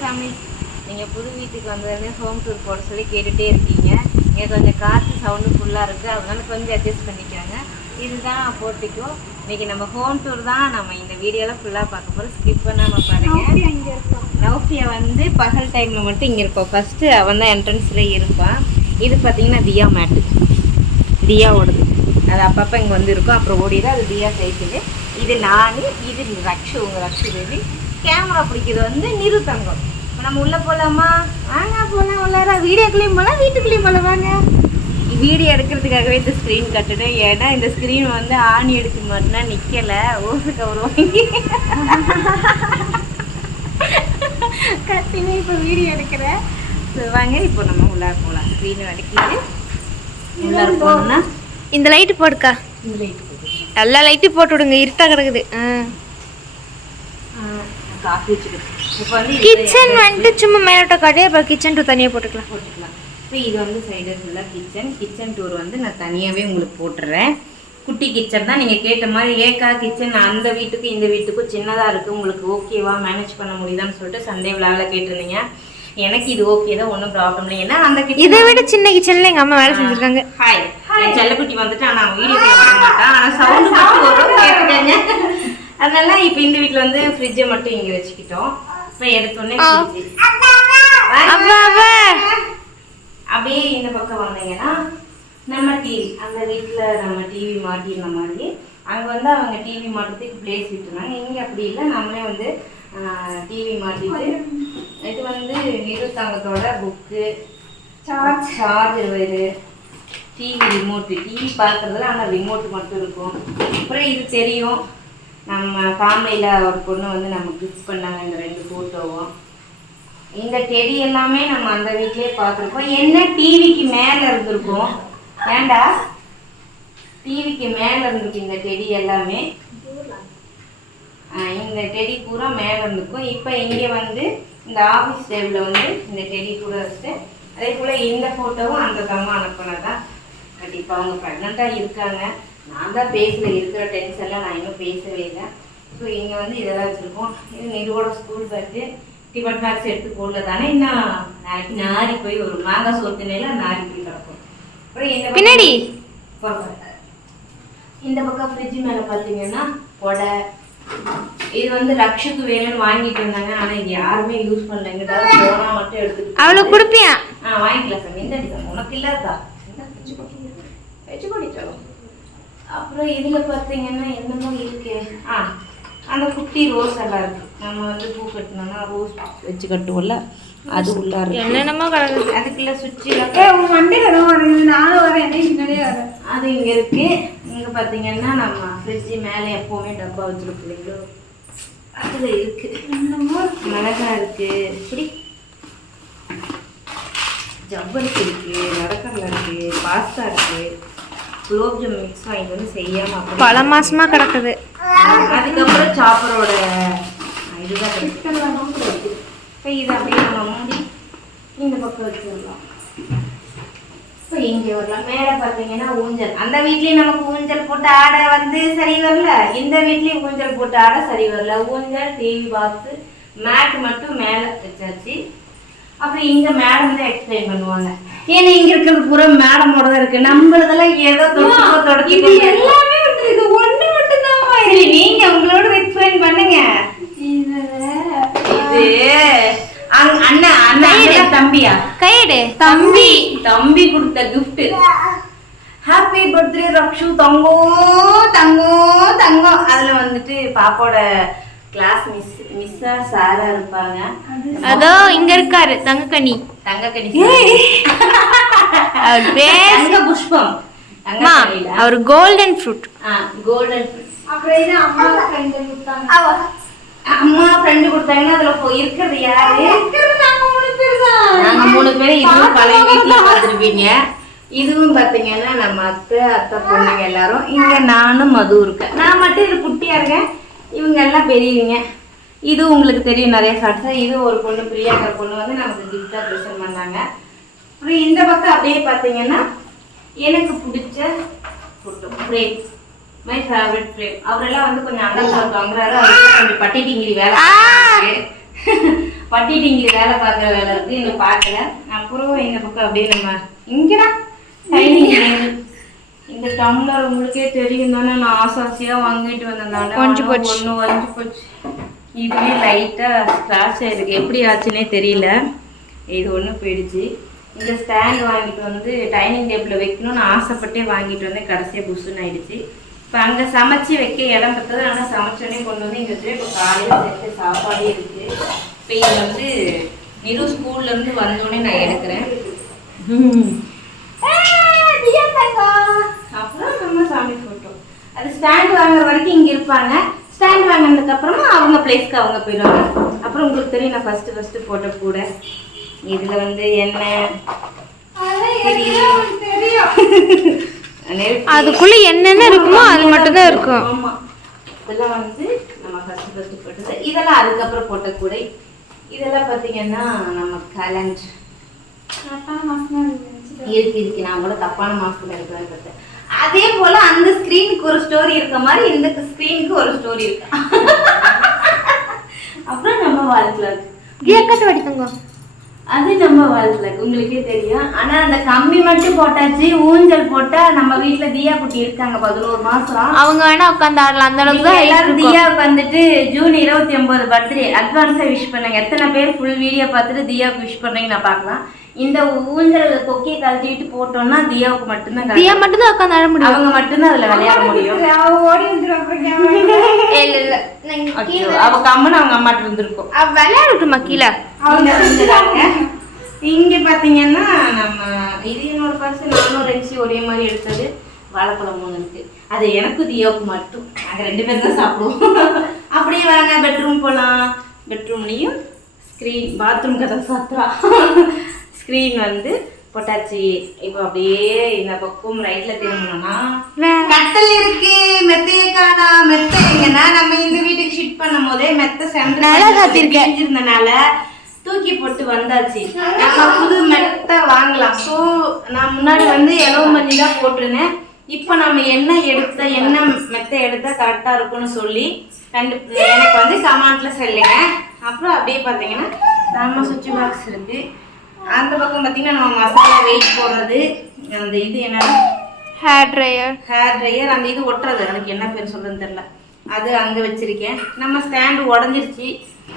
Family நீங்கள் புது வீட்டுக்கு வந்ததுலேருந்து ஹோம் டூர் போட சொல்லி கேட்டுகிட்டே இருக்கீங்க. இங்கே கொஞ்சம் காற்று சவுண்டு ஃபுல்லாக இருக்குது அதனால கொஞ்சம் அட்ஜஸ்ட் பண்ணிக்காங்க. இதுதான் போர்ட்டிக்கோ இன்னைக்கு நம்ம ஹோம் டூர் தான் நம்ம இந்த வீடியோவில் ஃபுல்லாக பார்க்க போகிறோம் ஸ்கிப் பண்ணாமல் பாருங்க. நௌஃபியா வந்து பகல் டைமில் மட்டும் இங்கே இருப்போம் ஃபஸ்ட்டு அவன் தான் என்ட்ரன்ஸ்லேயே இருப்பான் இது பார்த்தீங்கன்னா தியா மேட்டு தியாவோடது. அது அப்பப்போ இங்கே வந்து இருக்கும். அப்புறம் ஓடிடும். அது தியா சைக்கிள் இது நான் இது ரக்ஷு. உங்கள் ரக்ஷு பேபி கேமரா பிடிக்கிறது வந்து நிறு தங்கம். இப்ப நம்ம உள்ளே போகலாமா வாங்க போகலாம் உள்ளார. வீடியோக்குள்ளேயும் போகலாம் வீட்டுக்குள்ளேயும் போகலாம் வாங்க. வீடியோ எடுக்கிறதுக்காகவே இந்த ஸ்க்ரீன் கட்டுனேன். ஏன்னா இந்த ஸ்க்ரீன் வந்து ஆணி எடுக்க மாட்டேன்னா நிற்கலை ஓசு கவர் வாங்கி. கத்தினே இப்போ வீடியோ எடுக்கிறேன் வாங்க. இப்போ நம்ம உள்ளார போகலாம் ஸ்க்ரீன் அடக்கிட்டு உள்ளார போகணும்னா? இந்த லைட்டு போடுக்கா. இந்த லைட் எல்லா லைட்டும் போட்டு விடுங்க. இருட்டா கிடக்குது. காஃபி இப்போ வந்து இது கிச்சன் வந்துட்டு சும்மா மேலோட்ட காட்டி அப்புறம் கிச்சன் டூ தனியாக போட்டுக்கலாம். போட்டுக்கலாம். இப்போ இது வந்து சைடு ஃபுல்லாக கிச்சன் கிச்சன் டூர் வந்து நான் தனியாகவே உங்களுக்கு போட்டுறேன். குட்டி கிச்சன் தான். நீங்கள் கேட்ட மாதிரி ஏக்கா கிச்சன் அந்த வீட்டுக்கு இந்த வீட்டுக்கும் சின்னதாக இருக்குது உங்களுக்கு ஓகேவா மேனேஜ் பண்ண முடியுதான்னு சொல்லிட்டு சண்டே விழாவில் கேட்டிருந்தீங்க. எனக்கு இது ஓகே தான். ஒன்றும் ப்ராப்ளம் இல்லை. ஏன்னா அந்த இதை கிச்சன் விட சின்ன கிச்சன்ல எங்க அம்மா வேலை செஞ்சிருக்காங்க. ஹாய் செல்லக்குட்டி வந்துட்டு ஆனால் வீடியோ வர மாட்டான். ஆனால் சவுண்டு மட்டும் வரும் கேட்டுக்கங்க. அதனால இப்போ இந்த வீட்டில் வந்து ஃப்ரிட்ஜை மட்டும் இங்கே வச்சுக்கிட்டோம். இப்போ எடுத்தோடனே அப்படியே இந்த பக்கம் வந்தீங்கன்னா நம்ம டிவி அந்த வீட்டில் நம்ம டிவி மாட்டின மாதிரி அங்கே வந்து அவங்க டிவி மாட்டுறதுக்கு பிளேஸ் விட்டுருந்தாங்க. இங்கே அப்படி இல்லை நம்மளே வந்து டிவி மாட்டிட்டு இது வந்து நிறுத்தங்கத்தோட book charger wire TV remote TV பார்க்குறதுல ஆனால் ரிமோட் மட்டும் இருக்கும். அப்புறம் இது தெரியும். நம்ம ஃபேமிலியில் ஒரு பொண்ணு வந்து நம்ம கிஃப்ட் பண்ணாங்க இந்த ரெண்டு ஃபோட்டோவும் இந்த டெடி எல்லாமே நம்ம அந்த வீட்லேயே பார்த்துருக்கோம். என்ன டிவிக்கு மேலே இருந்திருக்கும்? ஏண்டா டிவிக்கு மேலே இருந்திருக்கு இந்த டெடி எல்லாமே. இந்த டெடி பூரா மேலே இருந்திருக்கும். இப்போ இங்கே வந்து இந்த ஆஃபீஸ் டேபிளில் வந்து இந்த டெடி கூட வச்சுட்டு அதே போல் இந்த ஃபோட்டோவும் அந்த தம்மா அனுப்புனதான் கண்டிப்பாக அவங்க ப்ரெக்னெண்ட்டாக இருக்காங்க. நான் தான் பேசல இருக்கிற டென்ஷனில் நான் இன்னும் பேசவே இல்லை. ஸோ இங்கே வந்து இதெல்லாம் வச்சுருக்கோம். இது நிறுவோட ஸ்கூல் பேக்கு டிஃபன் பாக்ஸ் எடுத்து போடல தானே இன்னும் நாளைக்கு நாரி போய் ஒரு மாங்காய் சோத்துனையில நாரி போய் கிடக்கும். அப்புறம் இந்த பக்கம் பின்னாடி. இந்த பக்கம் ஃப்ரிட்ஜ் மேலே பார்த்தீங்கன்னா கொடை. இது வந்து ரக்ஷுக்கு வேணும்னு வாங்கிட்டு இருந்தாங்க ஆனால் இது யாருமே யூஸ் பண்ணல. எங்கிட்ட போனா மட்டும் எடுத்துட்டு அவளுக்கு கொடுப்பியா? ஆ வாங்கிக்கலாம் சார் இந்த உனக்கு இல்லாதா இந்த வச்சு கொடி வச்சு கொடிச்சோம் அப்புறம் இதில் பார்த்தீங்கன்னா என்னமோ இருக்கு. ஆ அந்த குட்டி ரோஸ் எல்லாம் இருக்கு. நம்ம வந்து பூ கட்டினோம்னா ரோஸ் வச்சு கட்டுவோம்ல? அது உள்ள இருக்கு. என்னென்னமோ கிடக்குது அதுக்குள்ள சுவிட்சில் நானும் வரேன். முன்னாடியே வரேன் அது இங்க இருக்கு. இங்க பாத்தீங்கன்னா நம்ம ஃப்ரிட்ஜ் மேல எப்பவுமே டப்பா வச்சிருக்கோம் இல்லைங்களோ? அதுல இருக்கு. மிளகா இருக்கு. இப்படி. ஜவ்வரிசி இருக்கு நடக்கடலை இருக்கு பாஸ்தா இருக்கு. குலோப் ஜாம் மிக்ஸ் வாங்கிட்டு வந்து செய்யாம அப்படியே பல மாசமா கிடக்குது. அதுக்கப்புறம் சாப்பரோட இதுதான் இப்போ இதை அப்படியே நம்ம மூடி இந்த பக்கம் வச்சிடலாம். இப்போ இங்கே வரலாம். மேலே பார்த்தீங்கன்னா ஊஞ்சல். அந்த வீட்லேயும் நமக்கு ஊஞ்சல் போட்டு ஆட வந்து சரி வரல. இந்த வீட்லேயும் ஊஞ்சல் போட்டு ஆட சரி வரல. ஊஞ்சல் டிவி பாக்ஸு மேட் மட்டும் மேலே வச்சாச்சு. அப்புறம் இங்க மேடம் தான் எக்ஸ்பிளைன் பண்ணுவாங்க. ஏன்னா இங்க இருக்கிறது பூரா மேடமோட தான் இருக்கு. நம்மளதெல்லாம் ஏதோ தொடச்சுக்கோ தொடச்சுக்கோ எல்லாமே வந்து இது ஒண்ணு மட்டும்தான் சரி நீங்க உங்களோட எக்ஸ்பிளைன் பண்ணுங்க. இது அண்ணன் அண்ணன் தம்பியா? கையெடு. தம்பி. தம்பி. கொடுத்த gift. Happy birthday Rakshu. தங்கோ தங்கோ தங்கம் அதுல வந்துட்டு பாப்போட கிளாஸ் மிஸ் மிஸ்ஸா சாரா இருப்பாங்க. அதோ இங்க இருக்காரு தங்கக்கனி தங்கக்கணி அவர் பேர் தங்க புஷ்பம். அம்மா அவர் கோல்டன் ஃப்ரூட் கோல்டன் அம்மா ஃப்ரெண்ட் கொடுத்தாங்கன்னா அதுல போய் இருக்கிறது யாரு? நாங்க மூணு பேரும் இதுவும் பழைய வீட்டுல பார்த்துருப்பீங்க. இதுவும் பாத்தீங்கன்னா நம்ம அத்தை அத்தை பொண்ணுங்க எல்லாரும். இங்க நானும் மது இருக்கேன். நான் மட்டும் இது குட்டியா இருக்கேன். இவங்க எல்லாம் பெரியவங்க. இது உங்களுக்கு தெரியும் நிறைய ஷார்ட்ஸ் இது ஒரு பொண்ணு பிரியாங்கிற பொண்ணு வந்து நமக்கு கிஃப்டா ப்ரெசென்ட் பண்ணாங்க. அப்புறம் இந்த பக்கம் அப்படியே பார்த்தீங்கன்னா எனக்கு பிடிச்ச photo frame my favourite frame அவரெல்லாம் வந்து கொஞ்சம் அண்டர்ஸ்டாண்ட் வாங்குறாரு. அவருக்கு கொஞ்சம் பட்டி டிங்கிரி வேலை. பட்டிட்டு இங்கே வேலை பார்க்குற வேலை இருக்கு இன்னும் பார்க்கல. அப்புறம் இந்த பக்கம் அப்படியே நம்ம இங்கடா. இந்த டம்ளர் உங்களுக்கே தெரியும் தானே. நான் ஆசை ஆசையாக வாங்கிட்டு வந்தேன். கொஞ்சி போச்சு. ஒன்று வரைஞ்சு போச்சு. இதுவே லைட்டாக ஸ்க்ராட்ச் ஆகிருக்கு எப்படி ஆச்சுன்னே தெரியல. இது ஒன்று போயிடுச்சு. இந்த ஸ்டாண்ட் வாங்கிட்டு வந்து டைனிங் டேபிளில் வைக்கணும்னு ஆசைப்பட்டே வாங்கிட்டு வந்து கடைசியாக புஷுன்னு ஆயிடுச்சு. இப்போ அங்கே சமைச்சு வைக்க இடம் பத்தது ஆனால் சமைச்சோடனே கொண்டு வந்து இங்கே வச்சுட்டு இப்போ காலையில் சேர்த்து சாப்பாடே இருக்குது இப்போ இது வந்து நிரு ஸ்கூல்லேருந்து வந்தோடனே நான் எடுக்கிறேன். அப்புறம் நம்ம சாமி ஃபோட்டோ அது ஸ்டாண்ட் வாங்குற வரைக்கும் இங்கே இருப்பாங்க. ஸ்டாண்ட் வாங்கினதுக்கு அப்புறமா அவங்க பிளேஸ்க்கு அவங்க போயிடுவாங்க. அப்புறம் உங்களுக்கு தெரியும் நான் ஃபர்ஸ்ட் ஃபர்ஸ்ட் போட்ட கூட. இதுல வந்து என்ன? அதெல்லாம் தெரியும். நெருப்பு. அதுக்குள்ள என்னென்ன இருக்குமோ அது மட்டும் தான் இருக்கும். ஆமா. இதெல்லாம் வந்து நம்ம ஃபர்ஸ்ட் ஃபர்ஸ்ட் போட்டது இதெல்லாம் அதுக்கப்புறம் போட்ட கூடை. இதெல்லாம் பார்த்தீங்கன்னா நம்ம கலண்ட் இருக்கு இருக்கு. நான் கூட தப்பான மாசத்துல இருக்கிறேன் பார்த்தேன் அதே போல அந்த ஸ்கிரீனுக்கு ஒரு ஸ்டோரி இருக்க மாதிரி இந்த ஸ்கிரீனுக்கு ஒரு ஸ்டோரி இருக்கு. அப்புறம் நம்ம வாழ்க்கை கியக்கட்டு வடிக்குங்க அது நம்ம வாழ்க்கை உங்களுக்கே தெரியும். ஆனா அந்த கம்பி மட்டும் போட்டாச்சு ஊஞ்சல் போட்டா நம்ம வீட்ல தியா குட்டி இருக்காங்க பதினோரு மாசம். அவங்க வேணா உட்காந்து ஆடலாம் அந்த அளவுக்கு எல்லாரும். தியாவுக்கு வந்துட்டு ஜூன் இருபத்தி ஒன்பது பர்த்டே அட்வான்ஸா விஷ் பண்ணுங்க. எத்தனை பேர் ஃபுல் வீடியோ பார்த்துட்டு தியாவுக்கு விஷ் பண்றீங்க நான் பார்க்கலாம். இந்த ஊஞ்சல் கொக்கியை கழட்டிட்டு போட்டோம்னா தியாவுக்கு மட்டும்தான் தியா கழட்டணும். மட்டும் தான் உட்காந்து முடியும். அவங்க மட்டும்தான் அதுல விளையாட முடியும். அவ ஓடி. இல்ல அவ கம்முன்னு அவங்க அம்மாட்ட இருந்திருக்கும். அவ விளையாடட்டுமா கீழே? இங்க பாத்தீங்கன்னா நம்ம இது என்னோட பர்ஸ் நானும் ரெஞ்சி ஒரே மாதிரி எடுத்தது வாழைப்பழம் ஒன்று இருக்கு. அது எனக்கும் தியோக்கு மட்டும். நாங்க ரெண்டு பேரும் தான் சாப்பிடுவோம். அப்படியே வாங்க பெட்ரூம் போகலாம் பெட்ரூம்லேயும் ஸ்க்ரீன் பாத்ரூம் கதை சாத்திரா ஸ்க்ரீன் வந்து போட்டாச்சு. இப்போ அப்படியே இந்த பக்கம் ரைட்ல திரும்பணும்னா வே- கட்டல் இருக்கு மெத்தைய காணா மெத்தை. எங்கன்னா நம்ம இந்த வீட்டுக்கு ஷிஃப்ட் பண்ணும் போதே மெத்த. சென்றிருந்தனால தூக்கி போட்டு வந்தாச்சு. நம்ம புது மெத்தை வாங்கலாம். ஸோ நான் முன்னாடி வந்து எலவு பண்ணி தான் போட்டிருந்தேன். இப்போ நம்ம என்ன எடுத்த என்ன மெத்தை எடுத்தா கரெக்டாக இருக்கும்னு சொல்லி கண்டு எனக்கு வந்து கமாண்ட்ல சொல்லுங்க. அப்புறம் அப்படியே பார்த்தீங்கன்னா நம்ம சுவிட்ச் பாக்ஸ் இருக்கு. அந்த பக்கம் பார்த்தீங்கன்னா நம்ம மசாலா வெயிட் போடுறது. அந்த இது என்னன்னா ஹேர் ட்ரையர் ஹேர் ட்ரையர் அந்த இது ஒட்டுறது. எனக்கு என்ன பேர் சொல்றதுன்னு தெரியல. அது அங்கே வச்சிருக்கேன். நம்ம ஸ்டாண்டு உடஞ்சிருச்சு.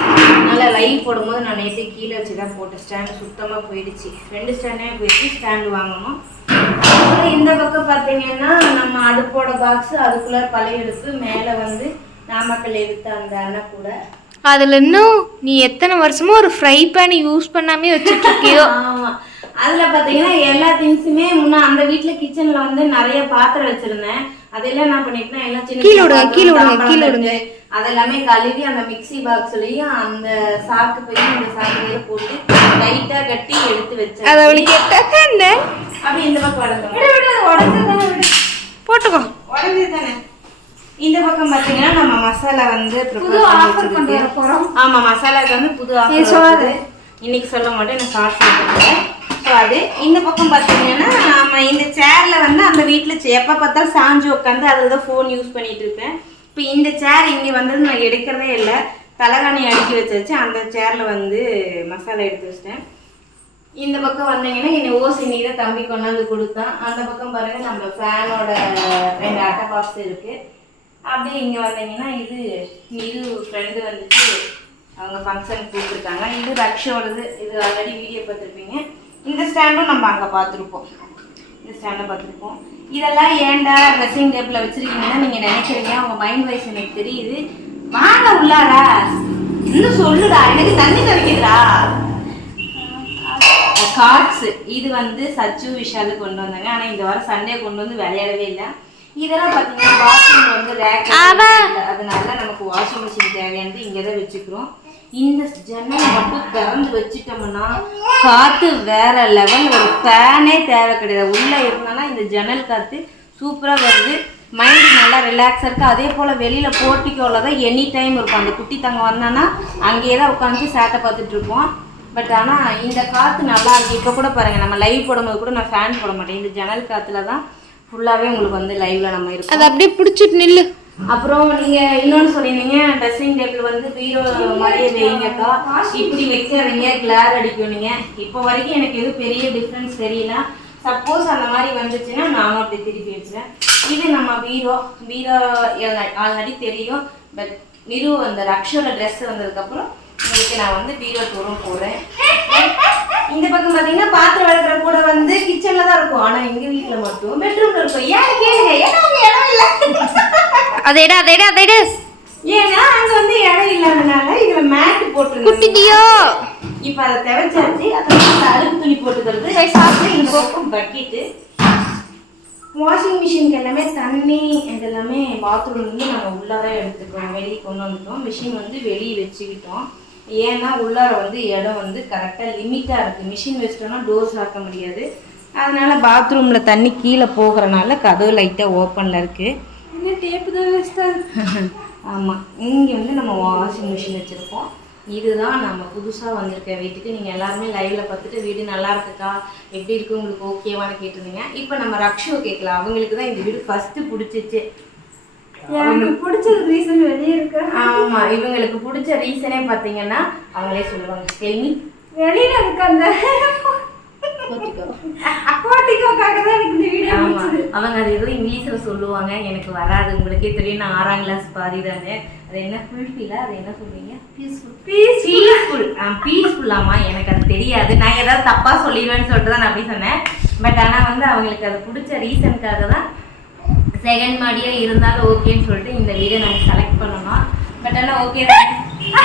அதனால லைவ் போடும்போது நான் நேற்று கீழே வச்சு தான் போட்டேன். ஸ்டாண்டு சுத்தமாக போயிடுச்சு. ரெண்டு ஸ்டாண்டே போயிடுச்சு. ஸ்டாண்டு வாங்கணும். அப்புறம் இந்த பக்கம் பார்த்தீங்கன்னா நம்ம அடுப்போட பாக்ஸ் அதுக்குள்ள பழைய அடுப்பு மேலே வந்து நாமக்கல் எடுத்த அந்த அண்ணன் கூட. அதுல இன்னும் நீ எத்தனை வருஷமா ஒரு ஃப்ரை பேன் யூஸ் பண்ணாமே வச்சுட்டு இருக்கியோ அதுல பாத்தீங்கன்னா எல்லா திங்ஸுமே முன்ன அந்த வீட்ல கிச்சன்ல வந்து நிறைய பாத்திரம் வச்சிருந்தேன். அதெல்லாம் என்ன பண்ணிட்டேன் எல்லாம் சின்ன கீழ விடுங்க, கீழ விடுங்க, தாம்பாளம் கீழ தட்டு, விடுங்க. அதெல்லாமே கழுவி அந்த மிக்ஸி பாக்ஸ்லயும் அந்த சாக்கு பையும் இந்த சாக்கு போட்டு லைட்டா கட்டி எடுத்து வச்சேன். அது அவளுக்கு எட்டாக்க அப்படி இந்த பக்கம் விடு. போட்டுக்கோ. உடஞ்சது தானே இந்த பக்கம் பாத்தீங்கன்னா நம்ம மசாலா வந்து புது offer கொண்டு. வர போறோம். ஆமா மசாலாக்கு வந்து புது ஆஃபர் சொல்லாத. இன்னைக்கு சொல்ல மாட்டேன் நான் ஷார்ட்ஸ் போட்டுருக்கேன் ஸோ அது இந்த பக்கம் பார்த்தீங்கன்னா நம்ம இந்த சேர்ல வந்து அந்த வீட்டில் எப்போ பார்த்தாலும் சாஞ்சு உட்காந்து அதில் தான் ஃபோன் யூஸ் பண்ணிட்டு இருப்பேன். இப்போ இந்த சேர் இங்கே வந்தது நான் எடுக்கிறதே இல்லை. தலகாணி அடுக்கி வச்சாச்சு. அந்த சேர்ல வந்து மசாலா எடுத்து வச்சிட்டேன். இந்த பக்கம் வந்தீங்கன்னா என்னை ஓசி நீ தான் தம்பி கொண்டாந்து கொடுத்தான். அந்த பக்கம் பாருங்க நம்ம ஃபேனோட ரெண்டு அட்டை பாக்ஸ் இருக்கு. அப்படியே இங்கே வந்தீங்கன்னா இது இது ஃப்ரெண்டு வந்துட்டு அவங்க ஃபங்க்ஷனுக்கு கூப்பிட்டுருக்காங்க. இது ரக்ஷோடது. இது ஆல்ரெடி வீடியோ பார்த்துருப்பீங்க. இந்த ஸ்டாண்டும் நம்ம அங்கே பார்த்துருப்போம். இந்த ஸ்டாண்டை பார்த்துருப்போம். இதெல்லாம் ஏன்டா ட்ரெஸ்ஸிங் டேபிளில் வச்சுருக்கீங்கன்னா நீங்கள் நினைக்கிறீங்க. அவங்க மைண்ட் வைஸ் எனக்கு தெரியுது. வாங்க உள்ளாரா? இன்னும் சொல்லுடா. எனக்கு தண்ணி துவைக்குதுடா கார்ட்ஸ் இது வந்து சச்சு விஷாலு கொண்டு வந்தாங்க. ஆனால் இந்த வாரம் சண்டே கொண்டு வந்து விளையாடவே இல்லை. இதெல்லாம் பார்த்தீங்கன்னா வாஷிங் வந்து ரேக் அதனால நமக்கு வாஷிங் மிஷின் தேவையானது இங்கே தான் வச்சுக்கிறோம். இந்த ஜன்னல் மட்டும் திறந்து வச்சுட்டோம்னா காற்று வேற லெவல் ஒரு ஃபேனே தேவை கிடையாது. உள்ளே இருந்தோன்னா இந்த ஜன்னல் காற்று சூப்பராக வருது. மைண்ட் நல்லா ரிலாக்ஸாக இருக்குது அதே போல் வெளியில் போர்ட்டிக்கோவில் தான் எனி டைம் இருக்கும். அந்த குட்டி தங்க வந்தான்னா அங்கேயே தான் உட்காந்து சேட்டை பார்த்துட்டு இருப்போம். பட் ஆனால் இந்த காற்று நல்லா இருக்கு. இப்போ கூட பாருங்கள் நம்ம லைவ் போடும்போது கூட நான் ஃபேன் போட மாட்டேன். இந்த ஜன்னல் காற்றுல தான் ஃபுல்லாகவே உங்களுக்கு வந்து லைவ்ல நம்ம இருக்கோம். அதை அப்படியே பிடிச்சிட்டு நில்லு. அப்புறம் நீங்க இன்னொன்னு சொல்லிருந்தீங்க ட்ரெஸ்ஸிங் டேபிள் வந்து பீரோ மாதிரியே வைங்கக்கா இப்படி வைக்காதீங்க கிளார் அடிக்கணுங்க இப்போ வரைக்கும் எனக்கு எதுவும் பெரிய டிஃப்ரென்ஸ் தெரியல. சப்போஸ் அந்த மாதிரி வந்துச்சுன்னா நானும் அப்படி திருப்பி வச்சுறேன் இது நம்ம பீரோ. பீரோ ஆல்ரெடி தெரியும். பட் நிரு அந்த ரக்ஷோட ட்ரெஸ் வந்ததுக்கப்புறம் உங்களுக்கு நான் வந்து பீரோ டூரும் போடுறேன். இந்த பக்கம் பார்த்தீங்கன்னா பாத்திரம் விளக்குற கூட வந்து கிச்சன்ல தான் இருக்கும். ஆனா எங்க வீட்ல மட்டும் பெட்ரூம்ல இருக்கும். ஏன் கேளுங்க? ஏன்னா இடம் இல்லை. அதை அதை அதை ஏன்னா அங்க வந்து இடம் இல்லாதனால இதுல மேட் போட்டுருந்தோம் குட்டிட்டியோ. இப்ப அதை துவைச்சாச்சு. அப்புறம் அழுக்கு துணி போட்டுக்கிறது. சாப்பிட்டு இந்த பக்கம் பக்கெட்டு வாஷிங் மிஷினுக்கு எல்லாமே தண்ணி இதெல்லாமே பாத்ரூம்ல இருந்து நாங்கள் உள்ளார எடுத்துக்கிறோம் வெளியே கொண்டு வந்துட்டோம். மிஷின் வந்து வெளியே வச்சுக்கிட்டோம். ஏன்னா உள்ளார வந்து இடம் வந்து கரெக்டாக லிமிட்டாக இருக்குது மிஷின் வச்சிட்டோம்னா டோர் சாக்க முடியாது. அதனால பாத்ரூமில் தண்ணி கீழே போகிறனால கதவு லைட்டாக ஓப்பனில் இருக்குது என்ன டேப்பு தான் வச்சுட்டா ஆமாம் இங்கே வந்து நம்ம வாஷிங் மிஷின் வச்சுருக்கோம். இதுதான் நம்ம புதுசாக வந்திருக்க வீட்டுக்கு. நீங்கள் எல்லாருமே லைவ்ல பார்த்துட்டு வீடு நல்லா இருக்குக்கா? எப்படி இருக்கு? உங்களுக்கு ஓகேவான்னு கேட்டிருந்தீங்க. இப்போ நம்ம ரக்ஷோ கேட்கலாம். அவங்களுக்கு தான் இந்த வீடு ஃபஸ்ட்டு பிடிச்சிச்சு. எனக்கு பிடிச்சது ரீசன் வெளியே இருக்கு? ஆமாம் இவங்களுக்கு பிடிச்ச ரீசனே பார்த்தீங்கன்னா அவங்களே சொல்லுவாங்க கேள்வி வெளியில இருக்கு அந்த போட்டிக்கோக்காக தான் எனக்கு இந்த வீடியோ ஆமா பிடிச்சது. அவங்க அது ஏதோ இங்கிலீஷ்ல சொல்லுவாங்க எனக்கு வராது உங்களுக்கே தெரியும் நான் ஆறாம் கிளாஸ் பாதி தானே அது என்ன ஃபுல்ஃபில்லா அது என்ன சொல்றீங்க? பீஸ்ஃபுல் பீஸ்ஃபுல் பீஸ்ஃபுல்லாமா எனக்கு அது தெரியாது. நான் ஏதாவது தப்பா சொல்லிடுவேன்னு சொல்லிட்டு தான் நான் அப்படி சொன்னேன். பட் ஆனா வந்து அவங்களுக்கு அது பிடிச்ச ரீசனுக்காக தான் செகண்ட் மாடியா இருந்தாலும் ஓகேன்னு சொல்லிட்டு இந்த வீடை நாங்கள் செலக்ட் பண்ணோம் பட் ஆனா ஓகே தான்.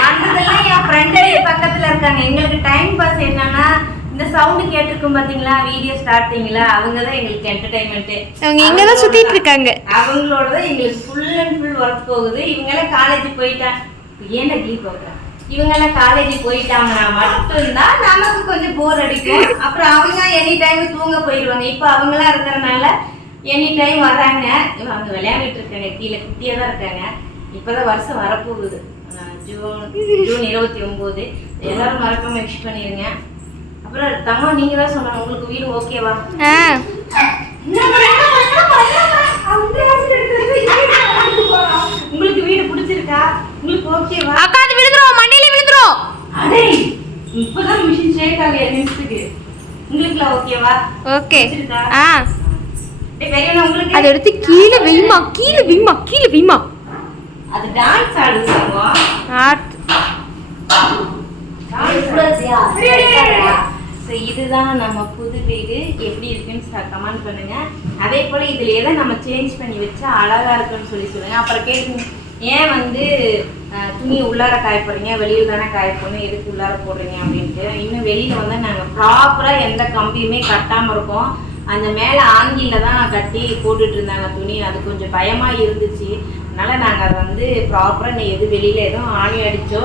வந்ததெல்லாம் என் ஃப்ரெண்டு பக்கத்துல இருக்காங்க. எங்களுக்கு டைம் பாஸ் என்னன்னா இந்த சவுண்டு கேட்டிருக்கும் பாத்தீங்களா? வீடியோ ஸ்டார்டிங்ல அவங்க தான் எங்களுக்கு என்டர்டைன்மெண்ட்டு அவங்க இங்க தான் சுத்திட்டு இருக்காங்க. அவங்களோட தான் எங்களுக்கு ஃபுல் அண்ட் ஃபுல் ஒர்க் போகுது. இவங்கெல்லாம் காலேஜ் போயிட்டாங்க. ஏன்டா கீ போகிறேன் இவங்கெல்லாம் காலேஜ் போயிட்டாங்கன்னா மட்டும்தான் நமக்கு கொஞ்சம் போர் அடிக்கும். அப்புறம் அவங்க எனி டைம் தூங்க போயிடுவாங்க. இப்போ அவங்களாம் இருக்கிறனால எனி டைம் வராங்க. இவங்க அவங்க விளையாடிட்டு இருக்காங்க. கீழே குட்டியாக தான் இருக்காங்க. இப்போதான் வருஷம் வரப்போகுது. ஜூன் ஜூன் இருபத்தி ஒம்பது. எல்லாரும் மறக்காம விஷ் பண்ணிடுங்க அப்புறம் தம்மா நீங்கள் தான் சொன்னாங்க உங்களுக்கு வீடு ஓகேவா உங்களுக்கு வீடு பிடிச்சிருக்கா? உங்களுக்கு ஓகேவா அக்கா அது விழுந்துரும். மண்டையில விழுந்துரும். அடே இப்பதான் மிஷின் ஷேக் ஆகல நிமிஷத்துக்கு உங்களுக்குலாம் ஓகேவா ஓகே ஆ. அதை எடுத்து கீழே வைமா கீழே வைமா கீழே வைமா அது டான்ஸ் ஆடுவாங்க ஆட் இதுதான் நம்ம புது வீடு. எப்படி இருக்குன்னு கமெண்ட் பண்ணுங்க. அதே போல இதுல எதை நம்ம சேஞ்ச் பண்ணி வச்சா அழகா இருக்குன்னு சொல்லி சொல்லுங்க. அப்புறம் கேட்டுங்க ஏன் வந்து துணி உள்ளார காய போடுறீங்க வெளியில தானே காய போடணும். எதுக்கு உள்ளார போடுறீங்க அப்படின்ட்டு. இன்னும் வெளியில வந்து நாங்க ப்ராப்பரா எந்த கம்பியுமே கட்டாம இருக்கோம். அந்த மேலே ஆங்கில தான் கட்டி போட்டுட்டு இருந்தாங்க துணி. அது கொஞ்சம் பயமா இருந்துச்சு. அதனால நாங்கள் அதை வந்து ப்ராப்பராக நீ எது வெளியில எதுவும் ஆணி அடித்தோ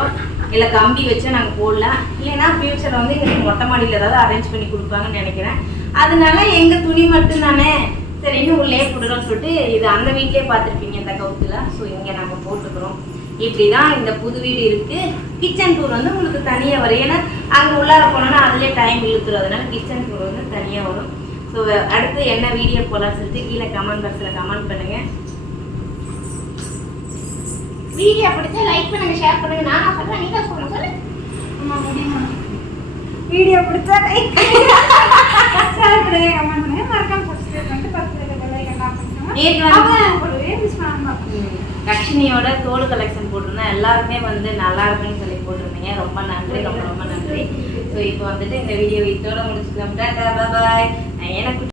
இல்லை கம்பி வச்சோ நாங்கள் போடல. இல்லைன்னா ஃபியூச்சர் வந்து எங்களுக்கு மொட்டை மாடியில் ஏதாவது அரேஞ்ச் பண்ணி கொடுப்பாங்கன்னு நினைக்கிறேன். அதனால எங்கள் துணி மட்டும் தானே சரி இன்னும் உள்ளே போடுறோம்னு சொல்லிட்டு இது அந்த வீட்லேயே பார்த்துருப்பீங்க இந்த கவுத்தில். ஸோ இங்கே நாங்கள் போட்டுக்கிறோம். இப்படி தான் இந்த புது வீடு இருக்குது கிச்சன் டூர் வந்து உங்களுக்கு தனியாக வரும். ஏன்னா அங்கே உள்ளார போனோன்னா அதுலேயே டைம் இழுத்துரும். அதனால கிச்சன் டூர் வந்து தனியாக வரும். ஸோ அடுத்து என்ன வீடியோ போகலாம்னு சொல்லிட்டு கீழே கமெண்ட் பாக்ஸில் கமெண்ட் பண்ணுங்கள் வீடியோ பிடிச்சா லைக் பண்ணுங்க ஷேர் பண்ணுங்க. நான் சொல்றேன் நீங்க சொல்லுங்க சொல்லு. முடியுமா? வீடியோ பிடிச்சா லைக் ஷேர் பண்ணுங்க கமெண்ட் பண்ணுங்க. மறக்காம சப்ஸ்கிரைப் பண்ணிட்டு பக்கத்துல இருக்க பெல் ஐகான் ஆன் பண்ணுங்க நேத்து வந்து மிஸ் பண்ணாம தோடு கலெக்ஷன் போட்டிருந்தேன். எல்லாருமே வந்து நல்லா இருக்குன்னு சொல்லி போட்டிருந்தீங்க. ரொம்ப நன்றி ரொம்ப ரொம்ப நன்றி. ஸோ இப்போ வந்துட்டு இந்த வீடியோ இதோட முடிச்சுக்கலாம். டாடா பாய் எனக்கு